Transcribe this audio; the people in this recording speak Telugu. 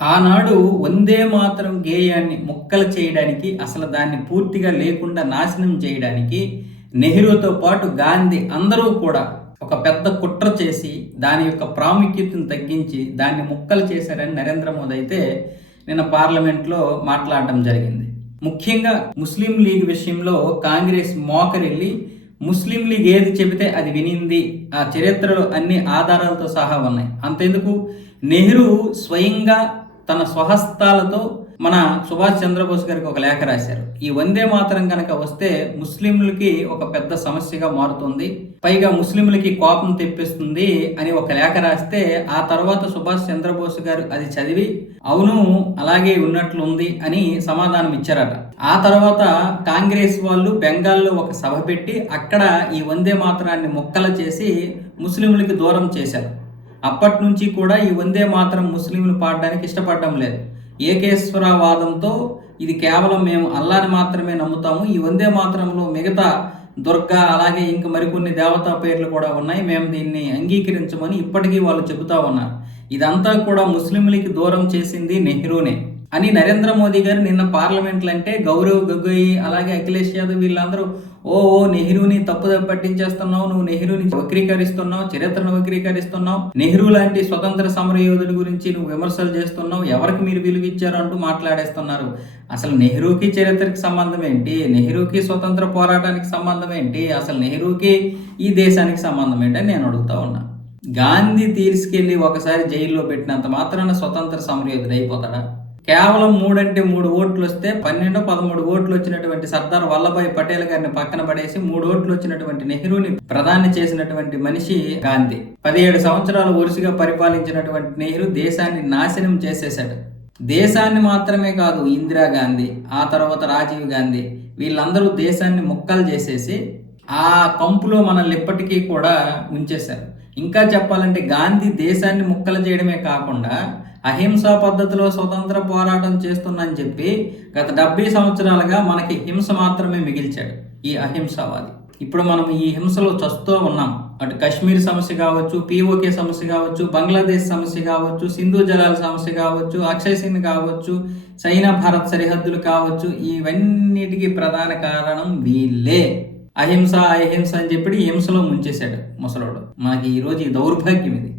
ఆనాడు వందే మాత్రం గేయాన్ని ముక్కలు చేయడానికి అసలు దాన్ని పూర్తిగా లేకుండా నాశనం చేయడానికి నెహ్రూతో పాటు గాంధీ అందరూ కూడా ఒక పెద్ద కుట్ర చేసి దాని యొక్క ప్రాముఖ్యతను తగ్గించి దాన్ని ముక్కలు చేశారని నరేంద్ర మోదీ అయితే నిన్న పార్లమెంట్లో మాట్లాడటం జరిగింది. ముఖ్యంగా ముస్లిం లీగ్ విషయంలో కాంగ్రెస్ మోకరిల్లి ముస్లిం లీగ్ ఏది చెబితే అది వినింది. ఆ చరిత్రలో అన్ని ఆధారాలతో సహా ఉన్నాయి. అంతెందుకు? నెహ్రూ స్వయంగా తన స్వహస్తాలతో మన సుభాష్ చంద్రబోస్ గారికి ఒక లేఖ రాశారు. ఈ వందే మాతరం కనుక వస్తే ముస్లింలకి ఒక పెద్ద సమస్యగా మారుతుంది పైగా ముస్లింలకి కోపం తెప్పిస్తుంది అని ఒక లేఖ రాస్తే ఆ తర్వాత సుభాష్ చంద్రబోస్ గారు అది చదివి అవును అలాగే ఉన్నట్లుంది అని సమాధానం ఇచ్చారట. ఆ తర్వాత కాంగ్రెస్ వాళ్ళు బెంగాల్లో ఒక సభ పెట్టి అక్కడ ఈ వందే మాతరాన్ని ముక్కలు చేసి ముస్లింలకి దూరం చేశారు. అప్పటి నుంచి కూడా ఈ వందే మాత్రం ముస్లింలు పాడడానికి ఇష్టపడడం లేదు. ఏకేశ్వరవాదంతో ఇది కేవలం మేము అల్లాని మాత్రమే నమ్ముతాము. ఈ వందే మాత్రంలో మిగతా దుర్గా అలాగే ఇంక మరికొన్ని దేవతా పేర్లు కూడా ఉన్నాయి. మేము దీన్ని అంగీకరించమని ఇప్పటికీ వాళ్ళు చెబుతా ఉన్నారు. ఇదంతా కూడా ముస్లింలకి దూరం చేసింది నెహ్రూనే. అని నరేంద్ర మోదీ గారు నిన్న పార్లమెంట్లో అంటే గౌరవ్ గొగోయి అలాగే అఖిలేష్ యాదవ్ వీళ్ళందరూ ఓ ఓ నెహ్రూని తప్పుద పట్టించేస్తున్నావు నువ్వు నెహ్రూని వక్రీకరిస్తున్నావు చరిత్రను వక్రీకరిస్తున్నావు నెహ్రూ లాంటి స్వతంత్ర సమర యోధుడి గురించి నువ్వు విమర్శలు చేస్తున్నావు ఎవరికి మీరు విలువిచ్చారు? అంటూ మాట్లాడేస్తున్నారు. అసలు నెహ్రూకి చరిత్రకి సంబంధం ఏంటి? నెహ్రూకి స్వతంత్ర పోరాటానికి సంబంధం ఏంటి? అసలు నెహ్రూకి ఈ దేశానికి సంబంధం ఏంటి అని నేను అడుగుతా ఉన్నా. గాంధీ తీసుకెళ్ళి ఒకసారి జైల్లో పెట్టినంత మాత్రాన స్వతంత్ర సమరయోధుడు అయిపోతాడా? కేవలం మూడంటే మూడు ఓట్లు వస్తే పన్నెండు పదమూడు ఓట్లు వచ్చినటువంటి సర్దార్ వల్లభాయ్ పటేల్ గారిని పక్కన పడేసి మూడు ఓట్లు వచ్చినటువంటి నెహ్రూని ప్రధాని చేసినటువంటి మనిషి గాంధీ. పదిహేడు సంవత్సరాలు వరుసగా పరిపాలించినటువంటి నెహ్రూ దేశాన్ని నాశనం చేసేశాడు. దేశాన్ని మాత్రమే కాదు ఇందిరాగాంధీ ఆ తర్వాత రాజీవ్ గాంధీ వీళ్ళందరూ దేశాన్ని ముక్కలు చేసేసి ఆ కంపులో మనల్ని ఇప్పటికీ కూడా ఉంచేశారు. ఇంకా చెప్పాలంటే గాంధీ దేశాన్ని ముక్కలు చేయడమే కాకుండా అహింసా పద్ధతిలో స్వతంత్ర పోరాటం చేస్తున్నని చెప్పి గత డెబ్బై సంవత్సరాలుగా మనకి హింస మాత్రమే మిగిల్చాడు ఈ అహింసావాది. ఇప్పుడు మనం ఈ హింసలో చస్తూ ఉన్నాం. అటు కశ్మీర్ సమస్య కావచ్చు పీఓకే సమస్య కావచ్చు బంగ్లాదేశ్ సమస్య కావచ్చు సింధు జలాల సమస్య కావచ్చు అక్షయ్ సింగ్ కావచ్చు చైనా భారత్ సరిహద్దులు కావచ్చు ఇవన్నిటికీ ప్రధాన కారణం వీళ్ళే. అహింస అహింస అని చెప్పి ఈ హింసలో ముంచేశాడు ముసలోడు. మనకి ఈరోజు ఈ దౌర్భాగ్యం ఇది.